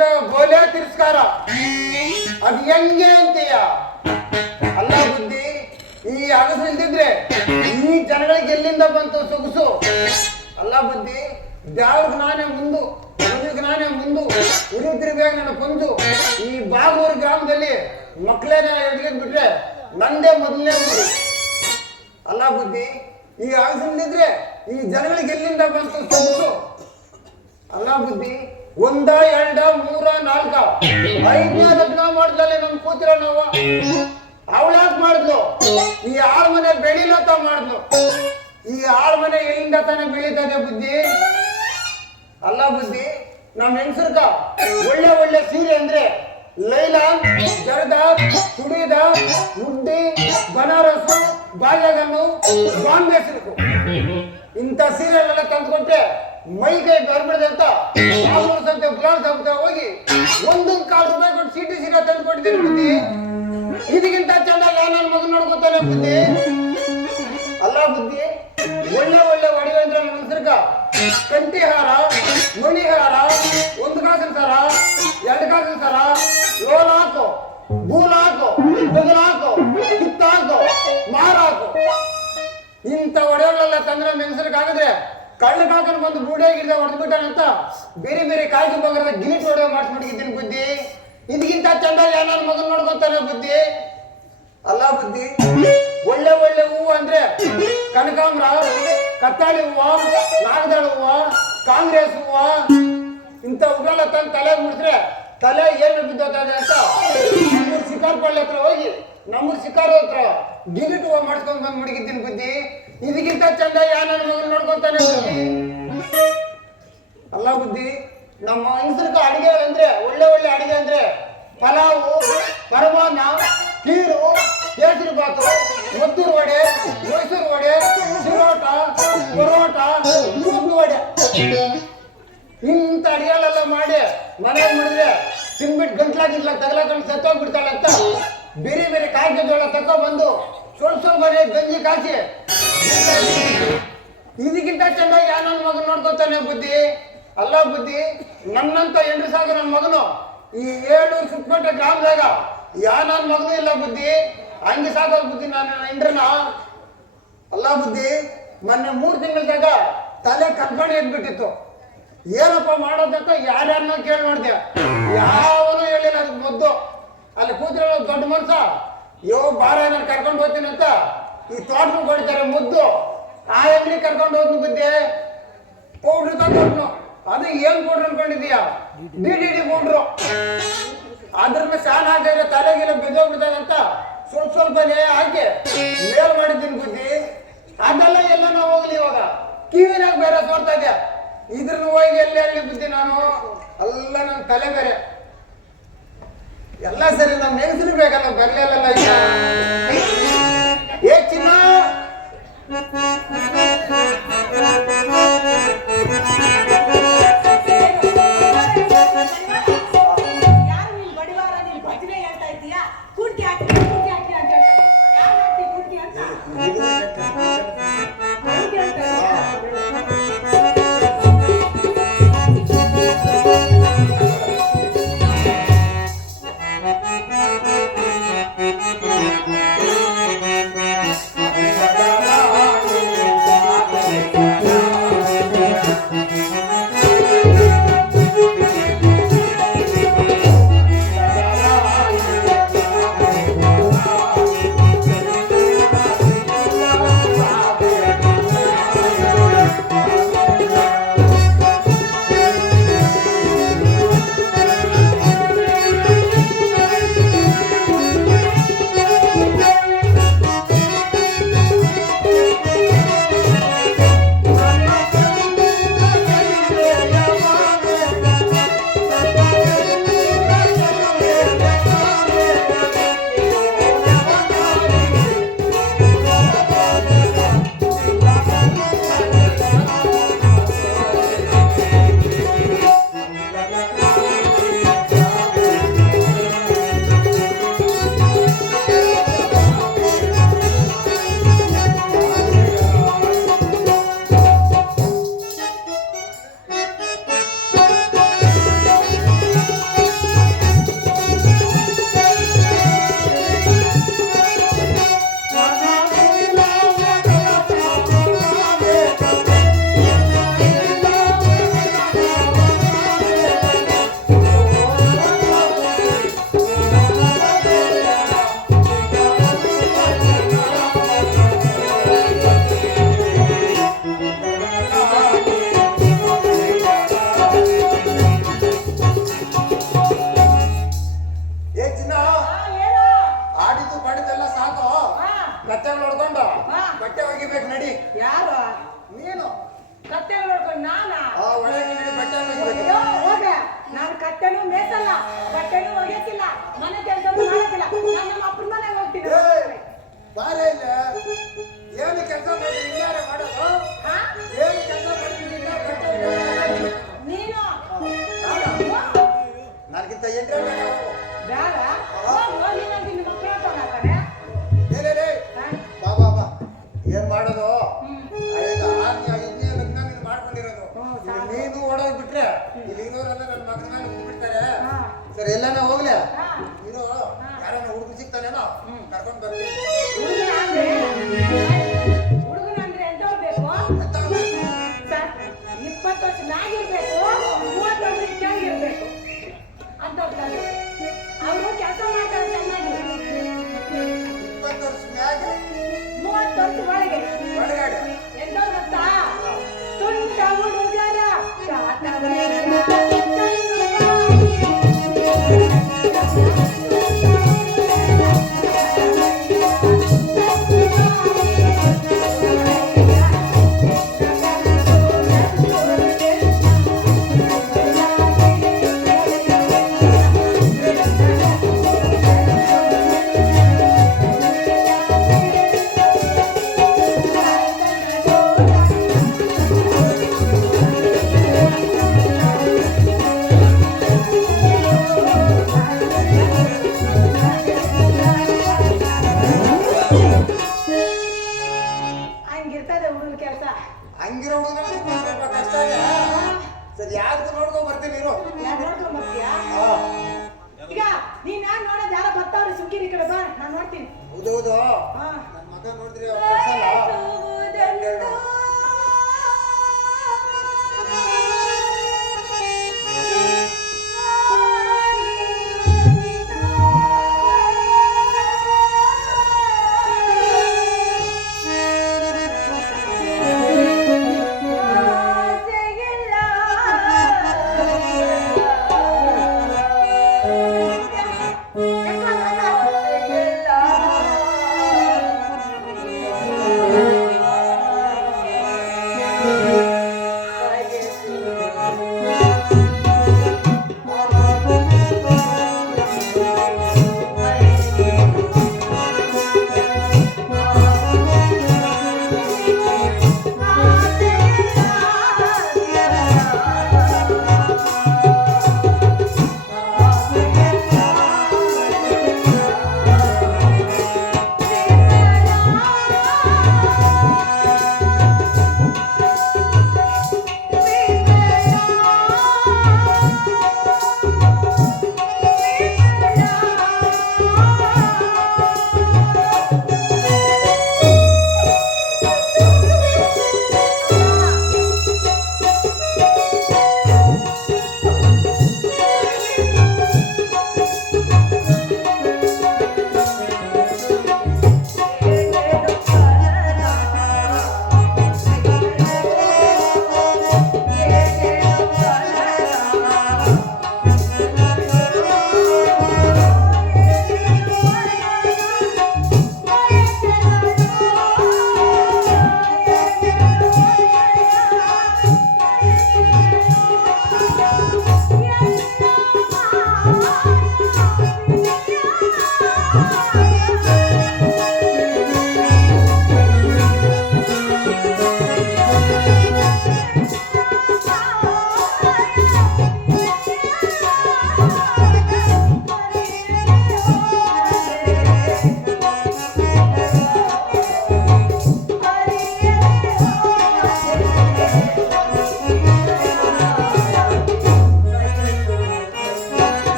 ಜನದ ಗೋಲೆ ತಿರಸ್ಕಾರ ಅದು ಹೆಂಗೆ ಅಂತೀಯ? ಅಲ್ಲ ಬುದ್ಧಿ, ಈ ಅಗಸು ಇಲ್ದಿದ್ರೆ ಈ ಜನಗಳಿಗೆ ಎಲ್ಲಿಂದ ಬಂತು ಸೊಗಸು? ಅಲ್ಲ ಬುದ್ಧಿ, ದ್ಯಾವ್ರಿಗೆ ನಾನೇ ಮುಂದು, ಮದುವೆಗೆ ನಾನೇ ಮುಂದು, ಉರಿತಿರ್ಬೇಕು ನನ್ನ ಪಂಜು. ಈ ಬಾಗೂರು ಗ್ರಾಮದಲ್ಲಿ ಮಕ್ಕಳೇನ ಎಡ್ಗೆದ್ ಬಿಟ್ರೆ ನಂದೇ ಮೊದಲನೇ ಊರು. ಅಲ್ಲ ಬುದ್ಧಿ, ಈ ಅಗಸು ಇಲ್ದಿದ್ರೆ ಈ ಜನಗಳಿಗೆ ಎಲ್ಲಿಂದ ಬಂತು ಸೊಗಸು? ಅಲ್ಲ ಬುದ್ಧಿ, ಒಂದ ಎರಡ ಮೂರ ನಾಲ್ಕ ಐದನೇ ಲಗ್ನ ಮಾಡಿದ್ಲಲ್ಲ ನಮ್ ಕೂತಿರೋ ನಾವು. ಅವಳ್ಯಾಕ್ ಮಾಡಿದ್ಲು? ಈ ಆಳ್ ಮನೆ ಬೆಳಿಲತ್ತ ಮಾಡಿದ್ಲು. ಈ ಆಳ್ ಮನೆ ಎಲ್ಲಿಂದ ತಾನೇ ಬೆಳೀತದೆ ಬುದ್ಧಿ? ಅಲ್ಲ ಬುದ್ಧಿ, ನಮ್ ಹೆಂಗಸರ್ಗ ಒಳ್ಳೆ ಒಳ್ಳೆ ಸೀರೆ ಅಂದ್ರೆ ಲೈಲಾ, ಜರ್ದ, ಸುಡೀದ, ಮುಡ್ಡಿ, ಬನಾರಸ್, ಬಾಲ್ಯಗನ್ನು, ಬಾಂಬೆ ಸಿಲ್ಕು ಇಂಥ ಸೀರೆಗಳೆಲ್ಲ ತಂದ್ಕೊಟ್ಟೆ ಮೈ ಕೈ ಬರ್ಬಿಡದೆ ಅಂತ ಸಂತೆ ಗುಲಾಬ್ ಜಾಮೂನ್ ಹೋಗಿ ಒಂದೊಂದು ₹1 ಕೊಟ್ಟು ಸಿಟಿ ಸೀರೆ ತಂದು ಕೊಟ್ಟಿದ್ದೀನಿ ಬುದ್ಧಿ. ಇದಕ್ಕಿಂತ ಚಂದ ನನ್ನ ಮಗನ್ ನೋಡ್ಕೊತಾನೆ ಬುದ್ಧಿ. ಅಲ್ಲ ಬುದ್ಧಿ, ಒಳ್ಳೆ ಒಳ್ಳೆ ಒಡವೆ ಅಂದ್ರೆ ನನ್ನ ಹೆಸರ್ಗ ಕಂಟಿ ಹಾರ, ಮಣಿ ಹಾರ, 1 ಕಾಸಿನ ಸರ, 2 ಕಾಸಿನ ಸರ, ಲೋಲ್ ಹಾಕು, ಬೂಲ್ ಹಾಕು, ಬಗಲ್ ಹಾಕು, ಕಿತ್ತ ಹಾಕು, ಮಾರ ಹಾಕು ಇಂಥ ಒಡವೆಗಳೆಲ್ಲ ತಂದ್ರೆ ಹೆಂಗಸರಿಗಾಗಿದ್ರೆ ಕಳ್ಳ ಕಾಕನ ಬಂದು ಬೂಡೆ ಗಿಡ ಹೊಡೆದ್ಬಿಟ್ಟಾನಂತ ಬೇರೆ ಬೇರೆ ಕಾಯ್ದು ಬಗರದ ಗಿಲಿಟ್ ಒಡವೆ ಮಾಡಿಸ್ಬಿಟ್ಟಿದ್ದೀನಿ ಬುದ್ಧಿ. ಇದಕ್ಕಿಂತ ಚಂದ ನನ್ನ ಮಗನ್ ನೋಡ್ಕೊತಾನೆ ಬುದ್ಧಿ. ಅಲ್ಲ ಬುದ್ಧಿ, ಒಳ್ಳೆ ಒಳ್ಳೆ ಹೂವು ಅಂದ್ರೆ ಕನಕಾಂಬ್ರ, ಕತ್ತಾಳಿ ಹೂವ, ನಾಗದಾಳ ಹೂವ, ಕಾಂಗ್ರೆಸ್ ಹೂವ ಇಂಥ ಹೂಗಳೆಲ್ಲ ತಂದು ತಲೆ ಮುಡಿದ್ರೆ ತಲೆ ಏನು ಬಿದ್ದೋತದೆ ಅಂತ ನಮ್ಮೂರು ಶಿಕಾರ್ಪಳ್ಳಿ ಹತ್ರ ಹೋಗಿ ನಮ್ಮೂರು ಶಿಕಾರ ಹತ್ರ ಗಿಲಿಟ್ ಹೂವ ಮಾಡಿಸ್ಕೊಂಡ್ ಬಂದು ಮುಡಿಗಿದ್ದೀನಿ ಬುದ್ಧಿ. ಇದಕ್ಕಿಂತ ಚಂದ ನನ್ನ ಮಗನ್ ನೋಡ್ಕೊತಾನೆ ಬುದ್ಧಿ. ಅಲ್ಲ ಬುದ್ಧಿ, ನಮ್ಮ ಹೆಂಗಸರ್ಗ ಅಡಿಗೆಗಳಂದ್ರೆ ಒಳ್ಳೆ ಒಳ್ಳೆ ಅಡಿಗೆ ಅಂದ್ರೆ ಪಲಾವು, ಪರಮಾನ್ನ, ಕೀರು, ಕೇಸರಿ ಬಾತು, ಮದ್ದೂರು ವಡೆ, ಮೈಸೂರು ವಡೆ, ಸಿರೋಟ, ಪರೋಟ, ಮೂಗು ವಡೆ ಇಂಥ ಅಡಿಗೆಗಳೆಲ್ಲ ಮಾಡಿ ಮನೆಯಲ್ಲಿ ಮಾಡಿದ್ರೆ ತಿನ್ಬಿಟ್ಟು ಗಂಟ್ಲಾಗಿರ್ಲ ತಗಲಾಕೊಂಡು ಸತ್ತೋಗ್ಬಿಡ್ತಾಳೆ ಅಂತ ಬೇರೆ ಬೇರೆ ಕಾಯ್ದೆ ಜೋಳ ತಗೊಂಡ್ಬಂದು ಸ್ವಲ್ಪ ಮನೆ ಗಂಜಿ ಕಾಸಿ ಇದಕ್ಕಿಂತ ಚೆನ್ನಾಗಿ ನನ್ನ ಮಗನ್ ನೋಡ್ಕೊತಾನೆ ಬುದ್ಧಿ. ಅಲ್ಲ ಬುದ್ಧಿ, ನನ್ನಂತ ಹೆಂಡ್ರು ಸಾಗ ನನ್ನ ಮಗನು ಈ 700 ಸುತ್ತಮಟ್ಟ ಗ್ರಾಮದಾಗ ನನ್ನ ಮಗನೂ ಇಲ್ಲ ಬುದ್ಧಿ. ಹಂಗೆ ಸಾಕೋದು ಬುದ್ಧಿ ನಾನು ಹೆಂಡ್ರನ. ಅಲ್ಲ ಬುದ್ಧಿ, ಮೊನ್ನೆ 3 ತಿಂಗಳದಾಗ ತಲೆ ಕಲ್ಪಣೆ ಎದ್ಬಿಟ್ಟಿತ್ತು. ಏನಪ್ಪ ಮಾಡೋದಂತ ಯಾರ್ಯಾರನ್ನ ಕೇಳಿ ನೋಡ್ದೆ, ಯಾವನು ಹೇಳಿಲ್ಲ ಅದಕ್ಕೆ ಮೊದ್ದು. ಅಲ್ಲಿ ಕೂತಿರೋ ದೊಡ್ಡ ಮನ್ಸ ಬಾರ ನಾನು ಕರ್ಕೊಂಡು ಹೋಗ್ತೀನಿ ಅಂತ ಈ ತೋಟಕ್ಕೆ ಕೊಡ್ತಾರೆ ಮುದ್ದು. ಆ ಅಂಗಡಿ ಕರ್ಕೊಂಡು ಹೋದ್ನು ಬುದ್ಧಿ. ಪೌಡ್ರು ತಂದು ಅದು ಏನ್ ಪೌಡ್ರು ಅನ್ಕೊಂಡಿದೀಯ? DDT powder. ಅದ್ರನ್ನ ಶಾನ್ ಹಾಕಿದ್ರೆ ತಲೆಗಿಲ್ಲ ಬಿದ್ದೋಗ್ಬಿಡ್ತಾರೆ ಅಂತ ಸ್ವಲ್ಪನೇ ಹಾಕಿ ಮೇಲ್ ಮಾಡಿದ್ದೀನಿ ಬುದ್ಧಿ. ಅದೆಲ್ಲ ಎಲ್ಲ ನಾವು ಹೋಗ್ಲಿ ಇವಾಗ ಕಿವಿನಾಗ ಬೇರೆ ತೋರ್ತಾ ಇದೆ. ಇದ್ರನ್ನ ಹೋಗಿ ಎಲ್ಲ ಹೇಳಿ ಬುದ್ಧಿ ನಾನು ಎಲ್ಲ ನನ್ನ ತಲೆ ಬೇರೆ ಎಲ್ಲ ಸರಿ. ನಮ್ಮ ಹೆಂಗಸರು ಬೇಕಲ್ಲ ಬರ್ಲಿಲ್ಲ ಏ ಚಿನ್ನ ಬಟ್ಟೆನೂ ಒಗೆಯಕ್ಕಿಲ್ಲ, ಮನೆ ಕೆಲಸನೂ ಮಾಡಕ್ಕಿಲ್ಲ. ನಾನು ನಮ್ಮ ಅಪ್ಪನ ಮನೆಗೆ ಹೋಗ್ತೀನಿ. ಬಾರೆ ಇಲ್ಲ ಏನು ಕೆಲಸ ಮಾಡಿ ಇಲ್ಲಾರೆ ಮಾಡೋದು? ಏನು ಕೆಲಸ ಮಾಡ್ತೀನಿ ನೀನು ನನಗಿಂತ ಎಂಟ್ರೆ ಬೇಡ ಬೇಡ ಹೋಗಿ ನೋಡಿ ನಿಮ್ಮ ಮಕ್ಕಳು ತಗೊಂಡ್ರೆ ಬಾ ಬಾ ಬಾ ಏನ್ ಮಾಡೋದು? ಐದು ಇದನ್ನೇ ಲಗ್ನ ನೀನು ಮಾಡ್ಕೊಂಡಿರೋದು. ನೀನು ಓಡೋಗ್ಬಿಟ್ರೆ ಇಲ್ಲಿ ಇರೋರೆಲ್ಲ ನನ್ನ ಮಗನ ಮೇಲೆ ಹೋಗ್ಬಿಡ್ತಾರೆ. ಸರಿ ಎಲ್ಲಾನ ಹೋಗ್ಲಿ ಇರೋ ಯಾರನ್ನ ಹುಡುಗ ಸಿಗ್ತಾನೇನೋ ಕರ್ಕೊಂಡು ಬರ್ತೀನಿ. ಹುಡುಗನಂದ್ರೆ ಎಂತವ್ರು ಬೇಕು? 20 ವರ್ಷ ಮ್ಯಾಗಿರ್ಬೇಕು, 30 ವರ್ಷ ಕೆಳಗಿರ್ಬೇಕು ಅಂತವ್ರು. ಅವರು ಕೆಲಸ ಮಾಡ್ತಾರೆ ಚೆನ್ನಾಗಿ. 20 ವರ್ಷ ಮ್ಯಾಗ 30 ವರ್ಷ ಒಳಗೆ ಎಂತವ್ರು ಗೊತ್ತಾ? ತುಂಟ ಹುಡುಗರ ಹಂಗಿರ್ತದೆ ಹುಡುಗ ಕೆಲಸ. ಹಂಗಿರೋ ಹುಡುಗ ಸ್ವಲ್ಪ ಕಷ್ಟ ಇದೆ. ಸರಿ ಯಾವ್ದು ನೋಡ್ಕೊಂಡ್ ಬರ್ತೀನಿ ಇರು. ನೋಡ್ಕೊಂಡ್ ಬರ್ತೀಯಾ? ಈಗ ನೀನ್ ಯಾರು ನೋಡೋದು? ಯಾರೋ ಬರ್ತಾವ್ರಿ ಸುಗ್ಗಿರಿ ಕಡೆ ಬಾ, ನಾನು ನೋಡ್ತೀನಿ. ಹೌದೌದು ನನ್ನ ಮಗ ನೋಡಿದ್ರಿ ಅವ್ರು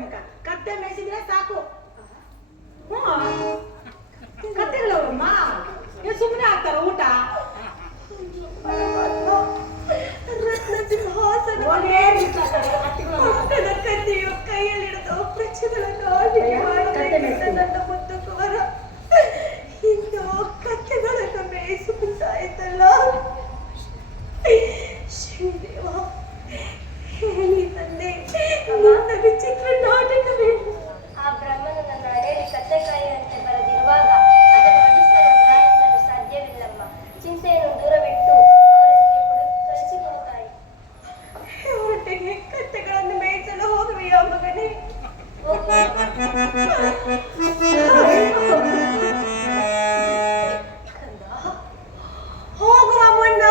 ಮಕ್ಕ ಕತ್ತೆ ಮೇಯಿಸಿದ್ರೆ ಸಾಕು. ಕತ್ತೆಗಳವ್ರಮ್ಮ ಸುಮ್ಮನೆ ಆಗ್ತಾರ ಊಟ. ಕತ್ತೆಯು ಕೈಯಲ್ಲಿಡದು ಪ್ರಜೆಗಳನ್ನು ನನ್ನ ಮುದ್ದಕ್ಕೂ ವರ ಇಂದು ಕತ್ತೆಗಳನ್ನು ಮೇಯಿಸುತ್ತಾ ಇದ್ದಲ್ಲ. ಶ್ರೀದೇವ ಹೇಳಿ ತಂದೆ, ನನ್ನ ವಿಚಿತ್ರ ನಾಟಕವೇನು? ಆ ಬ್ರಹ್ಮನು ನನ್ನ ಅಡೆಯಲ್ಲಿ ಕತ್ತೆಕಾಯಿಯಂತೆ ಬರೆದಿರುವಾಗ ಅದನ್ನು ಅಡಿಸಲು ನಾನಿಂದಲೂ ಸಾಧ್ಯವಿಲ್ಲಮ್ಮ. ಚಿಂತೆಯನ್ನು ದೂರವಿಟ್ಟು ಅವರೊಂದಿಗೆ ಕಳಿಸಿಕೊಡು ತಾಯಿ. ಹೊರಟಿಗೆ ಕತ್ತೆಗಳನ್ನು ಮೇಯಿಸಲು ಹೋಗುವೆಯಾ ಮಗನೇ? ಹೋಗುವ ಮುನ್ನ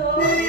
ದೊಡ್ಡ